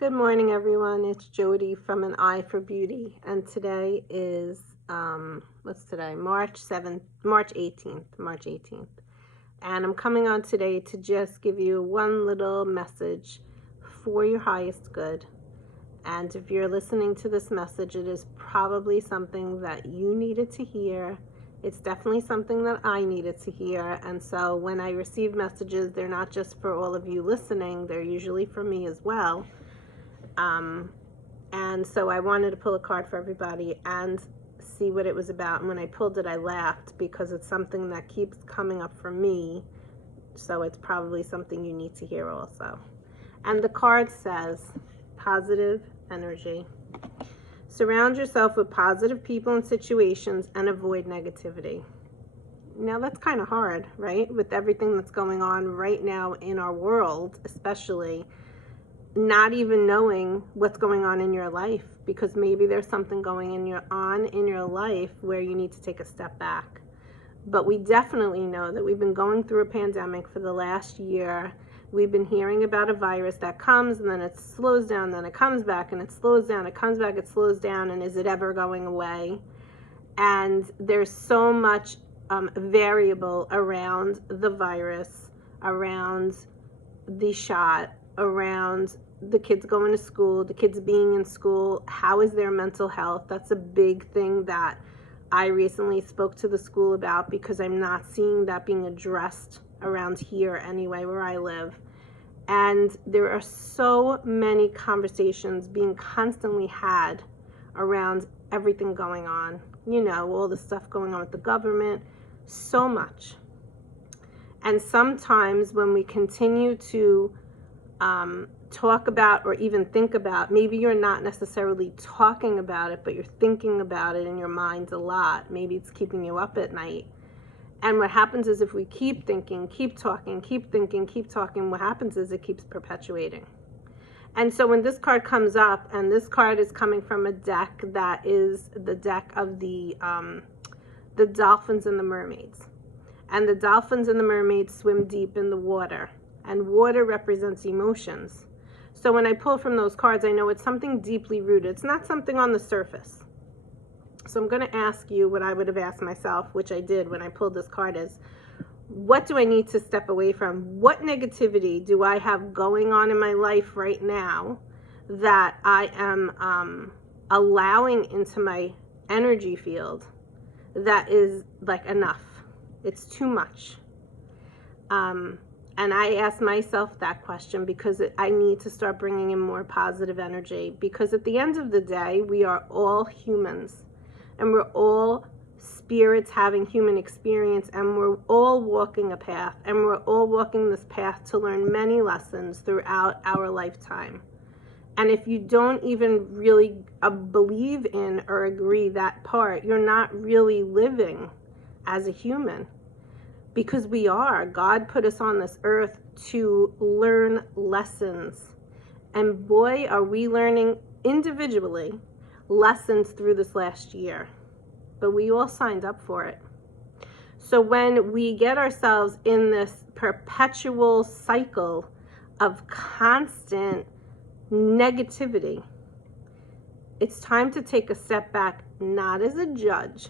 Good morning, everyone. It's Jody from An Eye for Beauty, and today is what's today? March 7th, March 18th. And I'm coming on today to just give you one little message for your highest good. And if you're listening to this message, it is probably something that you needed to hear. It's definitely something that I needed to hear. And so when I receive messages, they're not just for all of you listening, they're usually for me as well. And so I wanted to pull a card for everybody and see what it was about. And when I pulled it, I laughed because it's something that keeps coming up for me. So it's probably something you need to hear also. And the card says, positive energy. Surround yourself with positive people and situations and avoid negativity. Now that's kind of hard, right? With everything that's going on right now in our world, especially not even knowing what's going on in your life, because maybe there's something going on in your life where you need to take a step back. But we definitely know that we've been going through a pandemic for the last year. We've been hearing about a virus that comes and then it slows down, then it comes back and it slows down, it comes back, it slows down, and is it ever going away? And there's so much variable around the virus, around the shot, around the kids going to school, the kids being in school. How is their mental health? That's a big thing that I recently spoke to the school about, because I'm not seeing that being addressed around here anyway, where I live. And there are so many conversations being constantly had around everything going on. You know, all the stuff going on with the government, so much. And sometimes when we continue to talk about or even think about, maybe you're not necessarily talking about it, but you're thinking about it in your mind a lot. Maybe it's keeping you up at night. And what happens is, if we keep thinking, keep talking, keep thinking, keep talking, what happens is it keeps perpetuating. And so when this card comes up, and this card is coming from a deck that is the deck of the dolphins and the mermaids. And the dolphins and the mermaids swim deep in the water, and water represents emotions. So when I pull from those cards, I know it's something deeply rooted. It's not something on the surface. So I'm going to ask you what I would have asked myself, which I did when I pulled this card, is what do I need to step away from? What negativity do I have going on in my life right now that I am allowing into my energy field that is like enough? It's too much. And I ask myself that question because I need to start bringing in more positive energy, because at the end of the day, we are all humans, and we're all spirits having human experience, and we're all walking a path, and we're all walking this path to learn many lessons throughout our lifetime. And if you don't even really believe in or agree that part, you're not really living as a human. Because we are. God put us on this earth to learn lessons. And boy, are we learning individually lessons through this last year. But we all signed up for it. So when we get ourselves in this perpetual cycle of constant negativity, it's time to take a step back, not as a judge,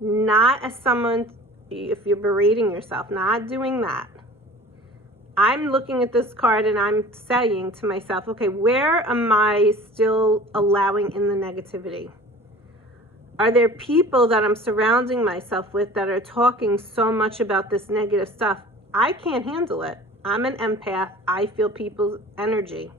not as someone, if you're berating yourself, not doing that. I'm looking at this card and I'm saying to myself, okay, where am I still allowing in the negativity? Are there people that I'm surrounding myself with that are talking so much about this negative stuff? I can't handle it. I'm an empath. I feel people's energy.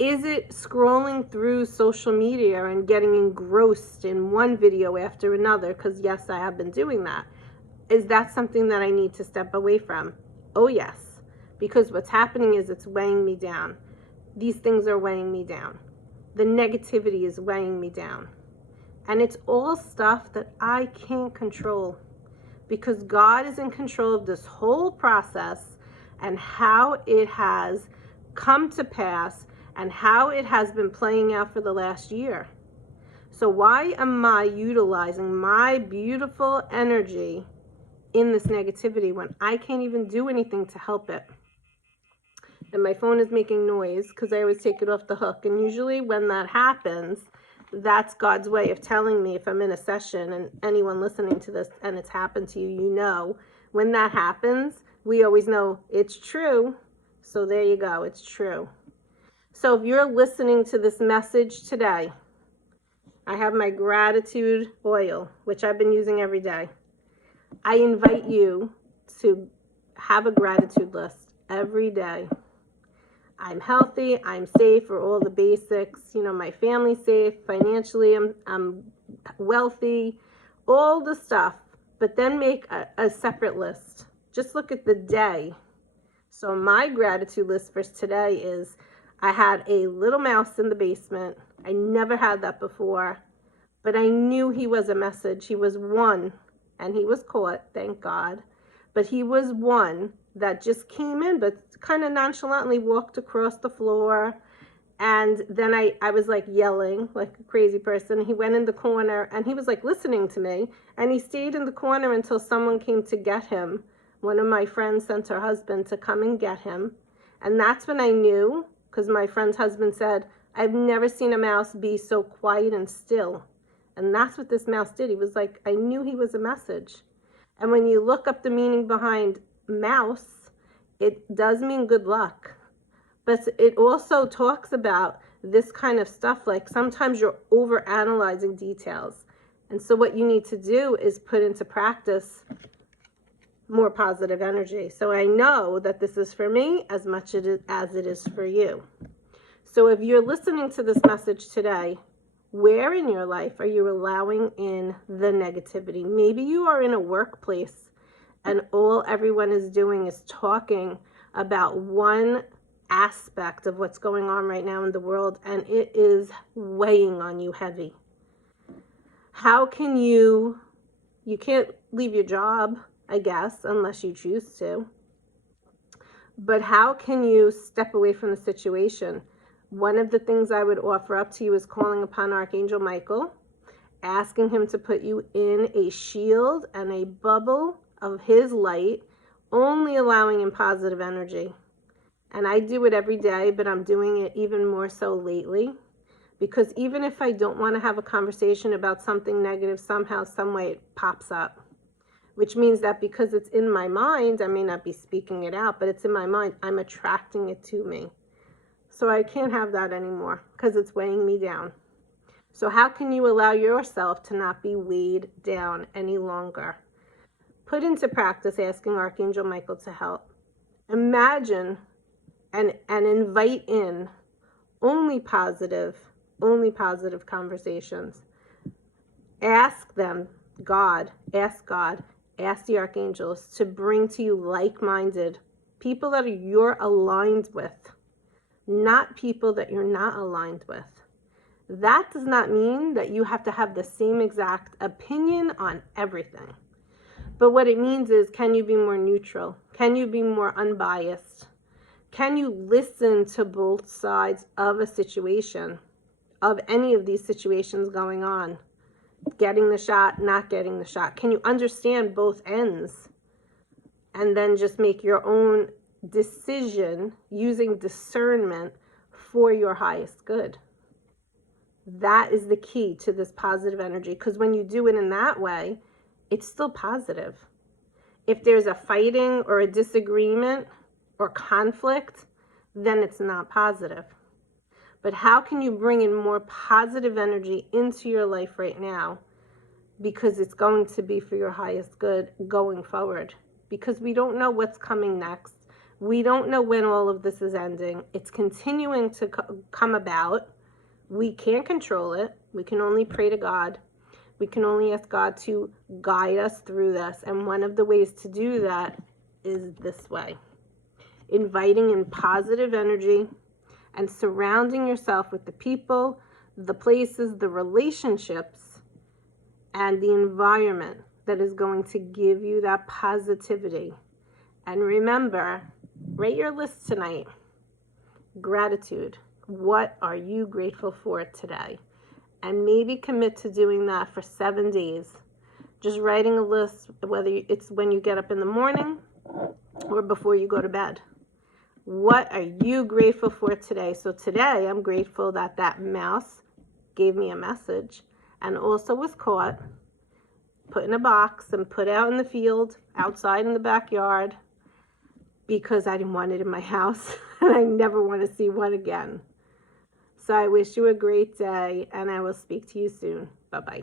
Is it scrolling through social media and getting engrossed in one video after another? Because yes, I have been doing that. Is that something that I need to step away from? Oh yes, because what's happening is it's weighing me down. These things are weighing me down. The negativity is weighing me down. And it's all stuff that I can't control, because God is in control of this whole process and how it has come to pass and how it has been playing out for the last year. So why am I utilizing my beautiful energy in this negativity when I can't even do anything to help it? and my phone is making noise because I always take it off the hook. And usually when that happens, that's God's way of telling me if I'm in a session, and anyone listening to this and it's happened to you, you know, when that happens, we always know it's true. So there you go, it's true. So if you're listening to this message today, I have my gratitude oil, which I've been using every day. I invite you to have a gratitude list every day. I'm healthy, I'm safe, or all the basics. You know, my family's safe, financially I'm wealthy, all the stuff. But then make a separate list. Just look at the day. So my gratitude list for today is I had a little mouse in the basement. I never had that before, but I knew he was a message. He was one, and he was caught, thank God. But he was one that just came in, but kind of nonchalantly walked across the floor. And then I was like yelling like a crazy person. He went in the corner and he was like listening to me. And he stayed in the corner until someone came to get him. One of my friends sent her husband to come and get him. And that's when I knew, because my friend's husband said, I've never seen a mouse be so quiet and still. And that's what this mouse did. He was like, I knew he was a message. And when you look up the meaning behind mouse, it does mean good luck. But it also talks about this kind of stuff, like sometimes you're overanalyzing details. And so what you need to do is put into practice more positive energy. So I know that this is for me as much as it is for you. So if you're listening to this message today, where in your life are you allowing in the negativity? Maybe you are in a workplace and all everyone is doing is talking about one aspect of what's going on right now in the world, and it is weighing on you heavy. How can you can't leave your job, I guess, unless you choose to. But how can you step away from the situation? One of the things I would offer up to you is calling upon Archangel Michael, asking him to put you in a shield and a bubble of his light, only allowing in positive energy. And I do it every day, but I'm doing it even more so lately, because even if I don't want to have a conversation about something negative, somehow, some way it pops up, which means that because it's in my mind, I may not be speaking it out, but it's in my mind, I'm attracting it to me. So I can't have that anymore because it's weighing me down. So how can you allow yourself to not be weighed down any longer? Put into practice asking Archangel Michael to help. Imagine and invite in only positive conversations. Ask them, ask the archangels to bring to you like-minded people that you're aligned with, not people that you're not aligned with. That does not mean that you have to have the same exact opinion on everything. But what it means is, can you be more neutral? Can you be more unbiased? Can you listen to both sides of a situation, of any of these situations going on? Getting the shot, not getting the shot. Can you understand both ends? And then just make your own decision using discernment for your highest good. That is the key to this positive energy, because when you do it in that way, it's still positive. If there's a fighting or a disagreement or conflict, then it's not positive. But how can you bring in more positive energy into your life right now? Because it's going to be for your highest good going forward. Because we don't know what's coming next. We don't know when all of this is ending. It's continuing to come about. We can't control it. We can only pray to God. We can only ask God to guide us through this. And one of the ways to do that is this way. Inviting in positive energy and surrounding yourself with the people, the places, the relationships, and the environment that is going to give you that positivity. And remember, write your list tonight. Gratitude. What are you grateful for today? And maybe commit to doing that for 7 days. Just writing a list, whether it's when you get up in the morning or before you go to bed. What are you grateful for today? So today I'm grateful that that mouse gave me a message and also was caught, put in a box and put out in the field, outside in the backyard, because I didn't want it in my house and I never want to see one again. So I wish you a great day and I will speak to you soon. Bye-bye.